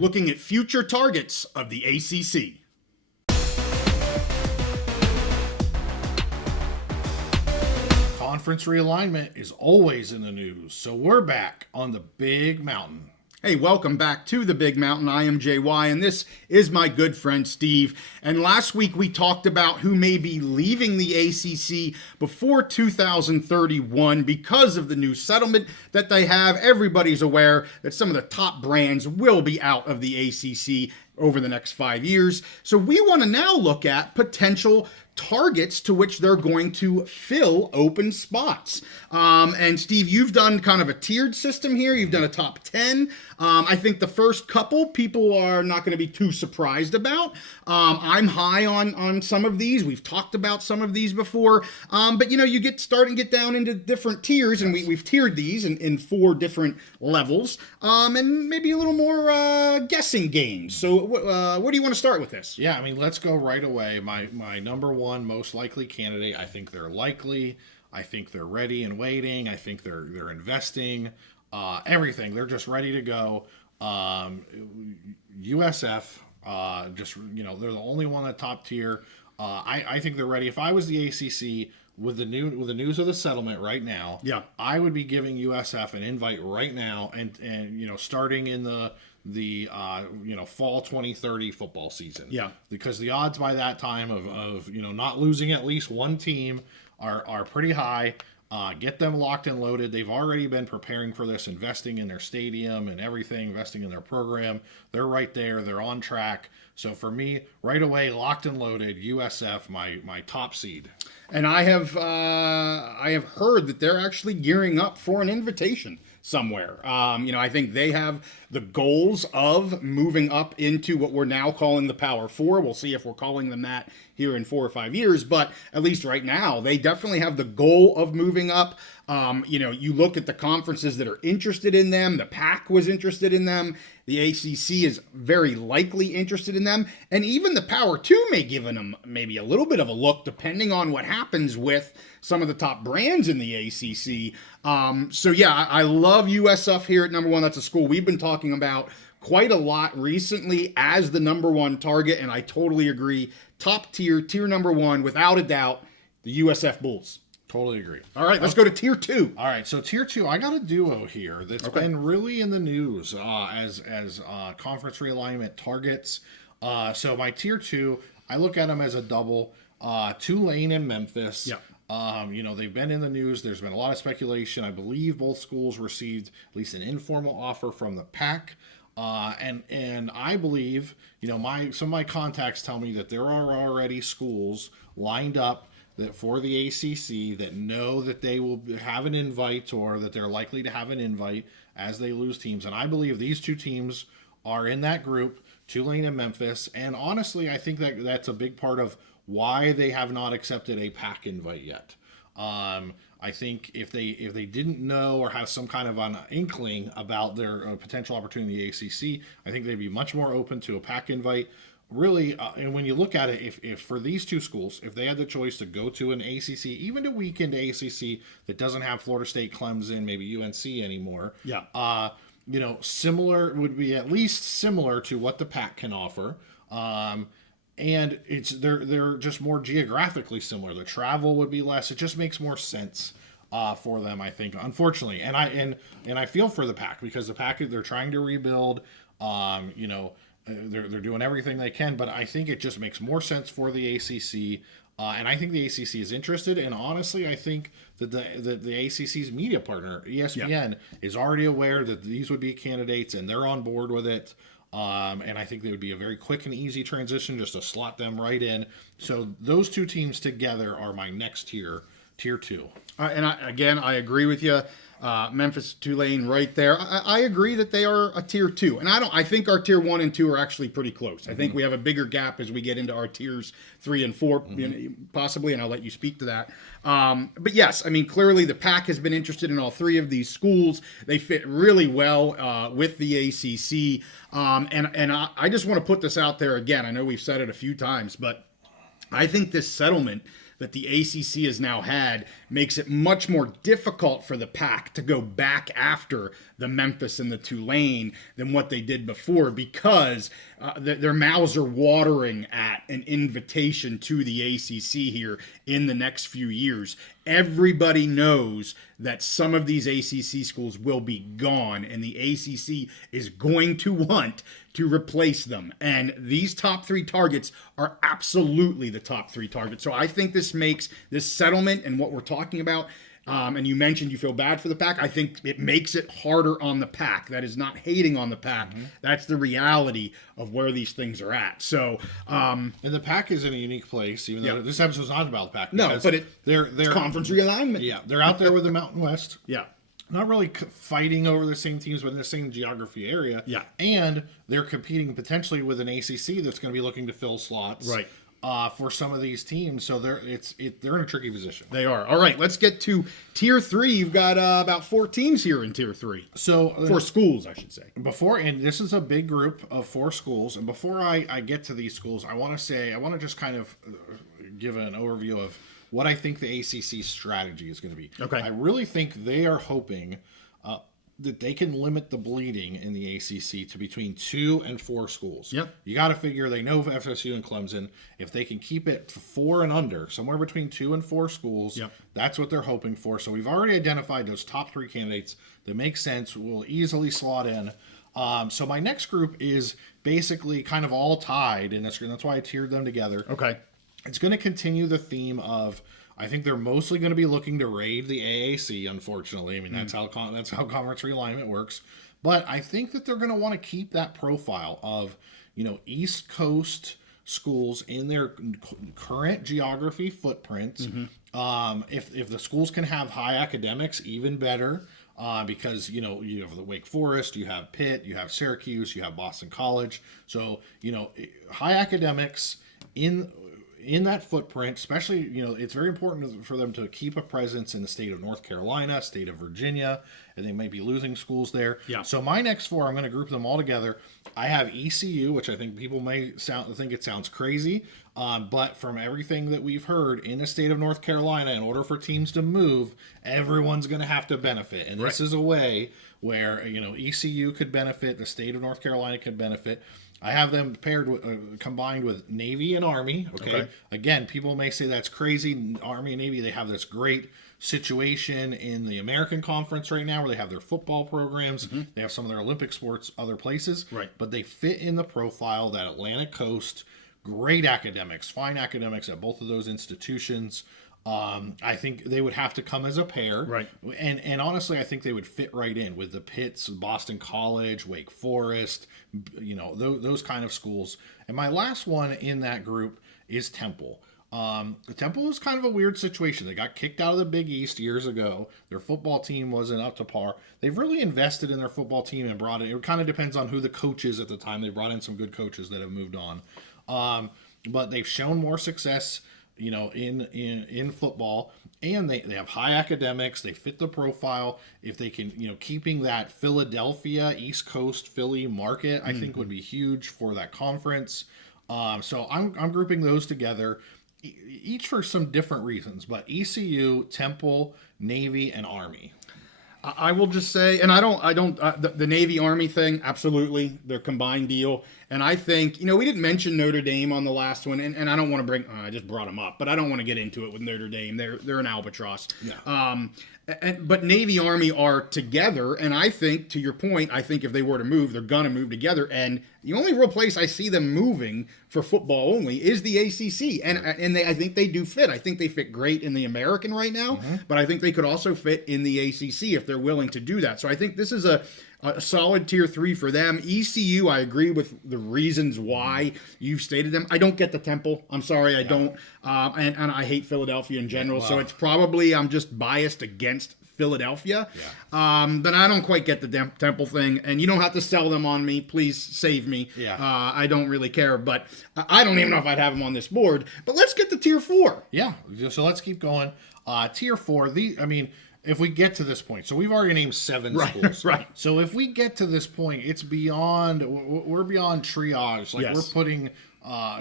looking at future targets of the ACC. Conference realignment is always in the news, so we're back on the Big Mountain. Hey, welcome back to the Big Mountain. I am JY, and this is my good friend Steve. And last week we talked about who may be leaving the ACC before 2031 because of the new settlement that they have. Everybody's aware that some of the top brands will be out of the ACC over the next 5 years. So we want to now look at potential targets to which they're going to fill open spots. And Steve, you've done kind of a tiered system here. You've done a top 10. I think the first couple people are not going to be too surprised about. I'm high on some of these. We've talked about some of these before. But you get down into different tiers, and we've tiered these in 4 different levels, and maybe a little more guessing games. So where do you want to start with this? Yeah, I mean, let's go right away. My number one most likely candidate, I think they're likely. I think they're ready and waiting. I think they're investing. Everything. They're just ready to go. USF, they're the only one at top tier. I think they're ready. If I was the ACC with the news of the settlement right now, yeah, I would be giving USF an invite right now, and starting in the fall 2030 football season. Yeah, because the odds by that time of not losing at least one team are pretty high. Get them locked and loaded. They've already been preparing for this, investing in their stadium and everything, investing in their program. They're right there. They're on track. So for me, right away, locked and loaded, USF, my top seed. And I have heard that they're actually gearing up for an invitation somewhere. I think they have the goals of moving up into what we're now calling the Power Four. We'll see if we're calling them that here in 4 or 5 years, but at least right now, they definitely have the goal of moving up. You look at the conferences that are interested in them. The PAC was interested in them. The ACC is very likely interested in them. And even the Power 2 may give them maybe a little bit of a look, depending on what happens with some of the top brands in the ACC. I love USF here at number 1. That's a school we've been talking about quite a lot recently as the number 1 target, and I totally agree. Top tier number 1, without a doubt, the USF Bulls. Totally agree. All right, let's go to tier 2. All right, so tier 2, I got a duo here that's been really in the news as conference realignment targets. So my tier 2, I look at them as a double. Tulane and Memphis. Yeah. They've been in the news. There's been a lot of speculation. I believe both schools received at least an informal offer from the PAC. And I believe, some of my contacts tell me that there are already schools lined up that for the ACC that know that they will have an invite, or that they're likely to have an invite as they lose teams. And I believe these 2 teams are in that group, Tulane and Memphis. And honestly, I think that that's a big part of why they have not accepted a PAC invite yet. I think if they didn't know or have some kind of an inkling about their potential opportunity in the ACC, I think they'd be much more open to a PAC invite. Really, and when you look at it, if for these 2 schools, if they had the choice to go to an ACC, even a weekend ACC that doesn't have Florida State, Clemson, maybe UNC anymore, yeah, similar would be at least similar to what the PAC can offer. And they're just more geographically similar. The travel would be less. It just makes more sense for them, I think. Unfortunately, and I feel for the PAC, because the PAC, they're trying to rebuild. They're doing everything they can, but I think it just makes more sense for the ACC. And I think the ACC is interested. And honestly, I think that the ACC's media partner, ESPN, is already aware that these would be candidates, and they're on board with it. And I think they would be a very quick and easy transition just to slot them right in. So those 2 teams together are my next tier 2. I agree with you. Memphis, Tulane, right there. I agree that they are a tier 2, and I think our tier 1 and 2 are actually pretty close. I think we have a bigger gap as we get into our tiers 3 and 4, possibly, and I'll let you speak to that. But yes, I mean, clearly the PAC has been interested in all 3 of these schools. They fit really well with the ACC, and I just want to put this out there again. I know we've said it a few times, but I think this settlement that the ACC has now had makes it much more difficult for the Pac to go back after the Memphis and the Tulane than what they did before, because their mouths are watering at an invitation to the ACC here in the next few years. Everybody knows that some of these ACC schools will be gone, and the ACC is going to want to replace them. And these top 3 targets are absolutely the top 3 targets. So I think this makes this settlement and what we're talking about, and you mentioned you feel bad for the Pac, I think it makes it harder on the Pac. That is not hating on the Pac. That's the reality of where these things are at. So, and the Pac is in a unique place, even though this episode's not about the Pac. No, but they're conference realignment. Yeah, they're out there with the Mountain West. Yeah. Not really fighting over the same teams, but in the same geography area. Yeah. And they're competing potentially with an ACC that's going to be looking to fill slots. Right. For some of these teams, so they're in a tricky position. They are. All right, let's get to Tier 3. You've got about 4 teams here in Tier 3. So 4 schools, I should say. And this is a big group of 4 schools. And before I get to these schools, I want to just kind of give an overview of what I think the ACC strategy is going to be. Okay. I really think they are hoping that they can limit the bleeding in the ACC to between 2 and 4 schools. Yep. You got to figure they know FSU and Clemson. If they can keep it 4 and under, somewhere between 2 and 4 schools, that's what they're hoping for. So we've already identified those top 3 candidates that make sense, will easily slot in. So my next group is basically kind of all tied in this, and that's why I tiered them together. Okay. It's going to continue the theme of, I think they're mostly going to be looking to raid the AAC, unfortunately. I mean, that's how conference realignment works. But I think that they're going to want to keep that profile of, East Coast schools in their current geography footprint. If the schools can have high academics, even better. Because, you have the Wake Forest, you have Pitt, you have Syracuse, you have Boston College. So, high academics in that footprint, especially, it's very important for them to keep a presence in the state of North Carolina, state of Virginia, and they may be losing schools there. Yeah. So my next 4, I'm going to group them all together. I have ECU, which I think people may think it sounds crazy, but from everything that we've heard in the state of North Carolina, in order for teams to move, everyone's going to have to benefit. And this is a way where, ECU could benefit, the state of North Carolina could benefit. I have them paired with, combined with Navy and Army. Okay. Again, people may say that's crazy. Army and Navy, they have this great situation in the American Conference right now where they have their football programs. They have some of their Olympic sports other places. Right. But they fit in the profile, that Atlantic Coast, great academics, fine academics at both of those institutions. I think they would have to come as a pair. Right. And honestly, I think they would fit right in with the Pitts, Boston College, Wake Forest, those kind of schools. And my last one in that group is Temple. Temple is kind of a weird situation. They got kicked out of the Big East years ago. Their football team wasn't up to par. They've really invested in their football team and brought it. It kind of depends on who the coach is at the time. They brought in some good coaches that have moved on. But they've shown more success in football, and they have high academics. They fit the profile. If they can, keeping that Philadelphia, East Coast, Philly market, I think would be huge for that conference. So I'm grouping those together, each for some different reasons, but ECU, Temple, Navy, and Army. I will just say, and I don't, the Navy Army thing, absolutely, their combined deal. And I think, we didn't mention Notre Dame on the last one, and I don't want to I just brought them up, but I don't want to get into it with Notre Dame. They're an albatross. Yeah. But Navy Army are together, and I think, to your point, I think if they were to move, they're gonna move together. And the only real place I see them moving for football only is the ACC, and I think they do fit. I think they fit great in the American right now, but I think they could also fit in the ACC if they're willing to do that. So I think this is a solid tier 3 for them. ECU, I agree with the reasons why you've stated them. I don't get the Temple. I'm sorry, I don't. And I hate Philadelphia in general, so it's probably I'm just biased against Philadelphia. But I don't quite get the Temple thing, and you don't have to sell them on me. Please save me. I don't really care, but I don't even know if I'd have them on this board. But let's get to tier 4. Yeah, so let's keep going. Tier 4, if we get to this point, so we've already named 7 schools. Right. So if we get to this point, it's beyond, we're beyond triage. We're putting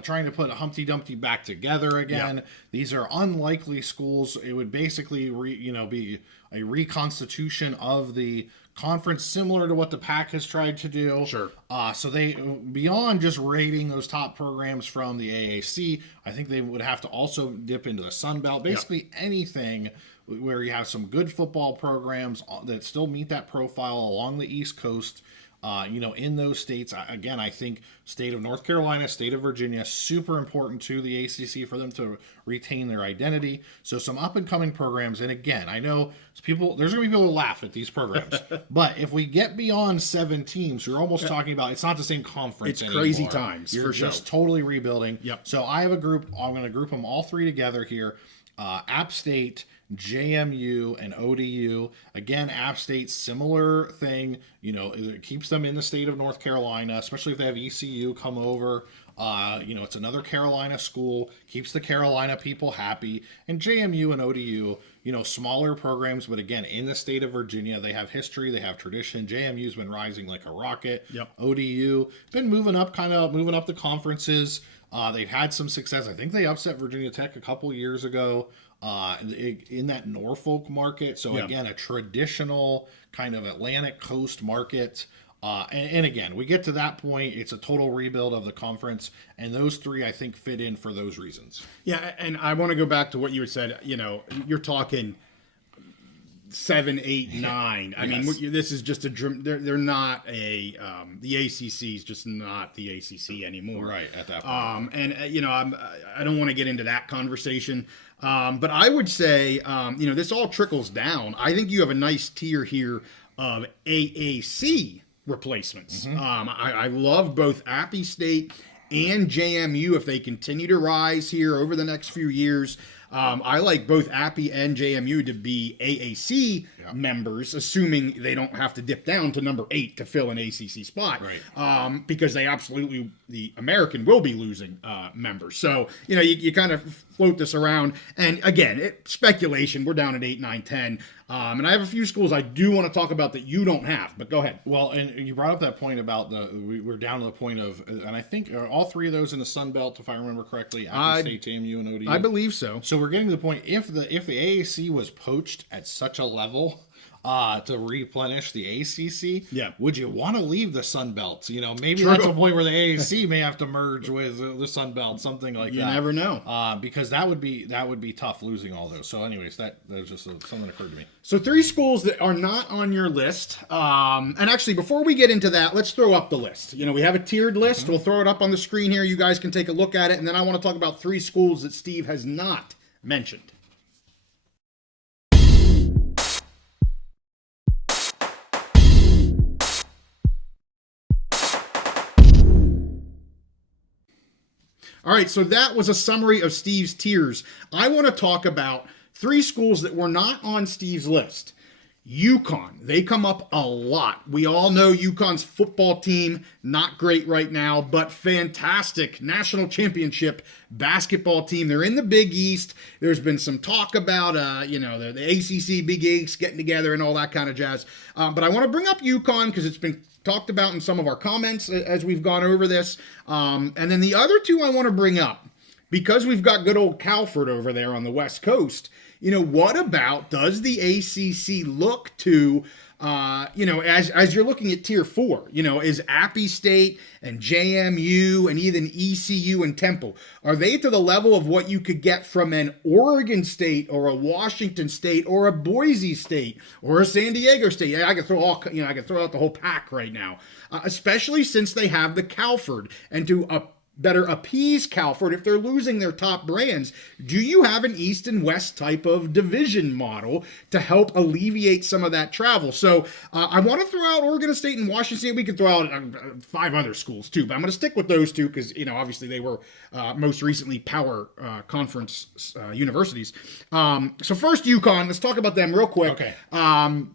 trying to put Humpty Dumpty back together again. Yeah. These are unlikely schools. It would basically, be a reconstitution of the conference, similar to what the PAC has tried to do. Sure. So they, beyond just rating those top programs from the AAC, I think they would have to also dip into the Sun Belt. Basically anything where you have some good football programs that still meet that profile along the East Coast. In those states, again, I think state of North Carolina, state of Virginia, super important to the ACC for them to retain their identity. So some up and coming programs. And again, I know there's going to be people who laugh at these programs, but if we get beyond 7 teams, you're almost talking about, it's not the same conference anymore. Crazy times. You're just totally rebuilding. Yep. So I have a group, I'm going to group them all 3 together here. App State, JMU, and ODU. Again, App State, similar thing. It keeps them in the state of North Carolina, especially if they have ECU come over. It's another Carolina school, keeps the Carolina people happy. And JMU and ODU, smaller programs, but again, in the state of Virginia, they have history, they have tradition. JMU's been rising like a rocket. Yep. ODU been moving up the conferences. They've had some success. I think they upset Virginia Tech a couple years ago in that Norfolk market. So again, a traditional kind of Atlantic coast market. And again, we get to that point, it's a total rebuild of the conference. And those 3, I think, fit in for those reasons. Yeah, and I want to go back to what you had said. You're talking 7, 8, 9. I mean, this is just they're not the ACC is just not the ACC anymore. Right, at that point. I don't want to get into that conversation. But I would say, this all trickles down. I think you have a nice tier here of AAC replacements. I love both Appy State and JMU if they continue to rise here over the next few years. I like both Appy and JMU to be AAC members, assuming they don't have to dip down to number 8 to fill an ACC spot. Right. Because they absolutely, the American will be losing members. So, you kind of float this around. And again, speculation. We're down at 8, 9, 10. And I have a few schools I do want to talk about that you don't have, but go ahead. Well, and you brought up that point about we're down to the point of, and I think all 3 of those in the Sun Belt, if I remember correctly, Appy State, JMU, and ODU. I believe so. So we're getting to the point, if the AAC was poached at such a level to replenish the ACC, would you want to leave the Sun Belt? Maybe that's a point where the AAC may have to merge with the Sun Belt, something like that. You never know. Because that would be tough losing all those. So anyways, that was just something that occurred to me. So 3 schools that are not on your list. And actually, before we get into that, let's throw up the list. We have a tiered list. We'll throw it up on the screen here. You guys can take a look at it. And then I want to talk about 3 schools that Steve has not mentioned. All right, so that was a summary of Steve's tiers. I want to talk about 3 schools that were not on Steve's list. UConn, they come up a lot. We all know UConn's football team, not great right now, but fantastic national championship basketball team. They're in the Big East. There's been some talk about, the ACC Big East getting together and all that kind of jazz. But I want to bring up UConn because it's been talked about in some of our comments as we've gone over this. And then the other 2 I want to bring up, because we've got good old Calford over there on the West Coast, what about, does the ACC look to, as you're looking at tier 4, is Appy State and JMU and even ECU and Temple, are they to the level of what you could get from an Oregon State or a Washington State or a Boise State or a San Diego State? I could throw out the whole pack right now, especially since they have the Calford, and to better appease Calford if they're losing their top brands. Do you have an East and West type of division model to help alleviate some of that travel? So I want to throw out Oregon State and Washington State. We could throw out 5 other schools too, but I'm going to stick with those 2 because, obviously they were most recently power conference universities. So first UConn, let's talk about them real quick. Okay. I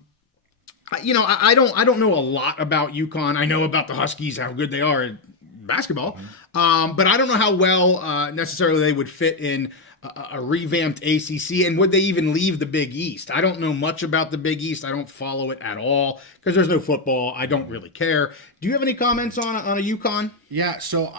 don't know a lot about UConn. I know about the Huskies, how good they are at basketball. But I don't know how well necessarily they would fit in a revamped ACC, and would they even leave the Big East? I don't know much about the Big East. I don't follow it at all because there's no football. I don't really care. Do you have any comments on a UConn? Yeah, so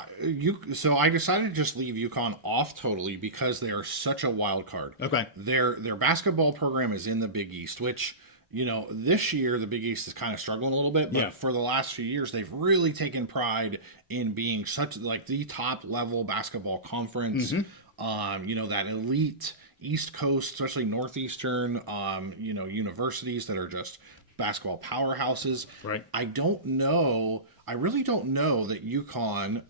I decided to just leave UConn off totally because they are such a wild card. Okay. Their basketball program is in the Big East, which, this year the Big East is kind of struggling a little bit, but for the last few years they've really taken pride in being such like the top level basketball conference. That elite East Coast, especially Northeastern, universities that are just basketball powerhouses. Right. I really don't know that UConn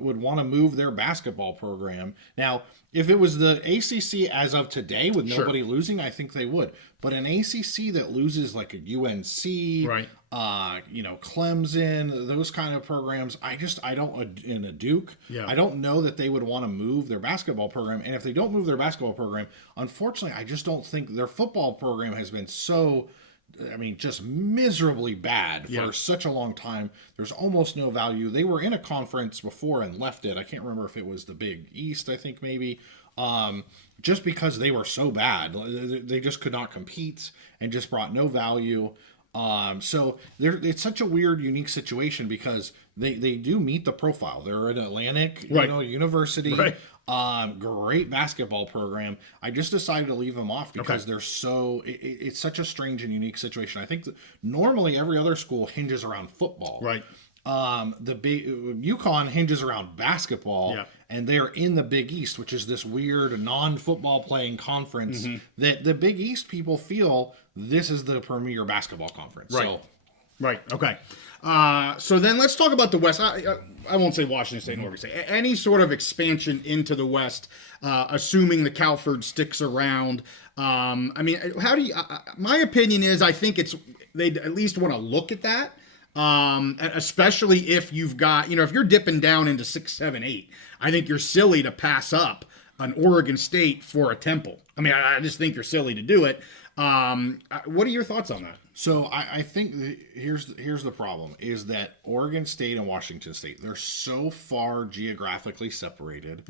would want to move their basketball program. Now, if it was the ACC as of today with nobody losing, I think they would. But an ACC that loses like a UNC, right? Clemson, those kind of programs, in a Duke, I don't know that they would want to move their basketball program. And if they don't move their basketball program, unfortunately, I just don't think their football program has been just miserably bad for such a long time. There's almost no value. They were in a conference before and left it. I can't remember if it was the Big East, I think maybe. Just because they were so bad. They just could not compete and just brought no value. So it's such a weird, unique situation because they do meet the profile. They're an Atlantic university. Right. Great basketball program. I just decided to leave them off because they're it's such a strange and unique situation. I think that normally every other school hinges around football. Right. The big UConn hinges around basketball, and they're in the Big East, which is this weird non-football playing conference that the Big East people feel this is the premier basketball conference. Right. So, right. Okay. So then let's talk about the West. I won't say Washington State and Oregon State. Any sort of expansion into the West, assuming the Calford sticks around. How do you? My opinion is I think they'd at least want to look at that. Especially if you've got, if you're dipping down into 6, 7, 8, I think you're silly to pass up an Oregon State for a Temple. I just think you're silly to do it. What are your thoughts on that? So I think here's the problem is that Oregon State and Washington State, they're so far geographically separated.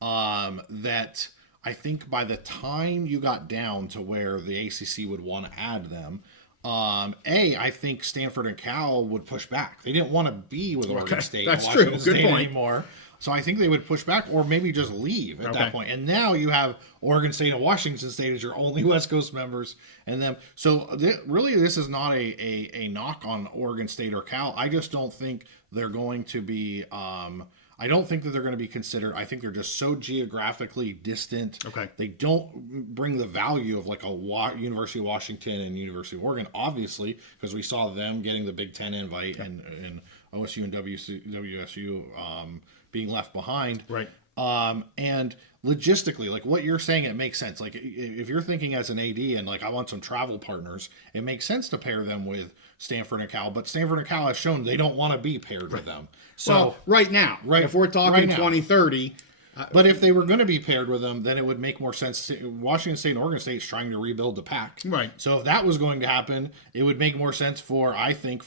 That I think by the time you got down to where the ACC would want to add them, I think Stanford and Cal would push back. They didn't want to be with Oregon State That's and Washington true. Good State point. anymore. So I think they would push back or maybe just leave at that point. And now you have Oregon State and Washington State as your only West Coast members and them. So really this is not a knock on Oregon State or Cal. I just don't think they're going to be I don't think that they're going to be considered. I think they're just so geographically distant. Okay. They don't bring the value of like a University of Washington and University of Oregon, obviously, because we saw them getting the Big Ten invite and OSU and WSU being left behind. Right. And logistically, like what you're saying, it makes sense. Like if you're thinking as an AD and like I want some travel partners, it makes sense to pair them with Stanford and Cal. But Stanford and Cal have shown they don't want to be paired with them. So right now, if we're talking 2030. But if they were going to be paired with them, then it would make more sense. Washington State and Oregon State is trying to rebuild the pack. Right. So if that was going to happen, it would make more sense for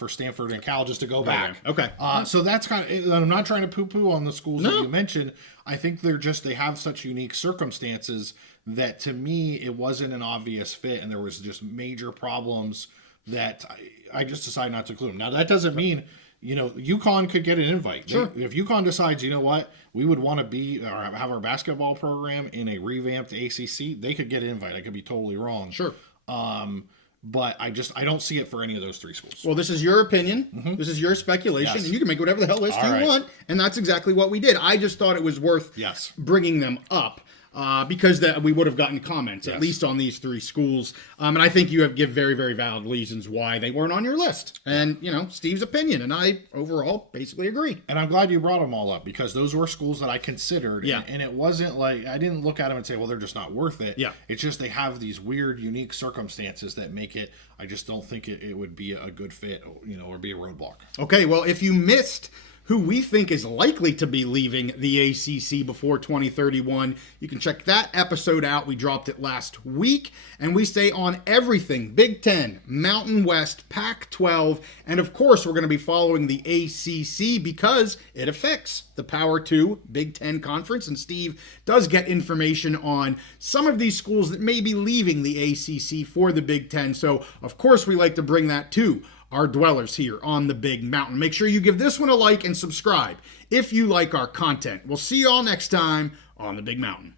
Stanford and Cal just to go back. Okay. So that's kind of, I'm not trying to poo-poo on the schools that you mentioned. I think they have such unique circumstances that to me, it wasn't an obvious fit. And there was just major problems that I just decided not to include them. Now, that doesn't mean, UConn could get an invite. Sure. If UConn decides, we would want to be or have our basketball program in a revamped ACC, they could get an invite. I could be totally wrong. Sure. But I don't see it for any of those three schools. Well, this is your opinion. Mm-hmm. This is your speculation. Yes. And you can make whatever the hell list you want. And that's exactly what we did. I just thought it was worth bringing them up. Because we would have gotten comments, at least on these three schools. And I think you give very, very valid reasons why they weren't on your list. And, Steve's opinion. And I, overall, basically agree. And I'm glad you brought them all up because those were schools that I considered. Yeah. And it wasn't like, I didn't look at them and say, well, they're just not worth it. Yeah. It's just they have these weird, unique circumstances that make it, I just don't think it would be a good fit, or be a roadblock. Okay, well, if you missed who we think is likely to be leaving the ACC before 2031. You can check that episode out. We dropped it last week, and we stay on everything Big Ten, Mountain West, Pac-12, and of course we're going to be following the ACC because it affects the Power 2 Big Ten Conference, and Steve does get information on some of these schools that may be leaving the ACC for the Big Ten. So of course we like to bring that to our dwellers here on the Big Mountain. Make sure you give this one a like and subscribe if you like our content. We'll see you all next time on the Big Mountain.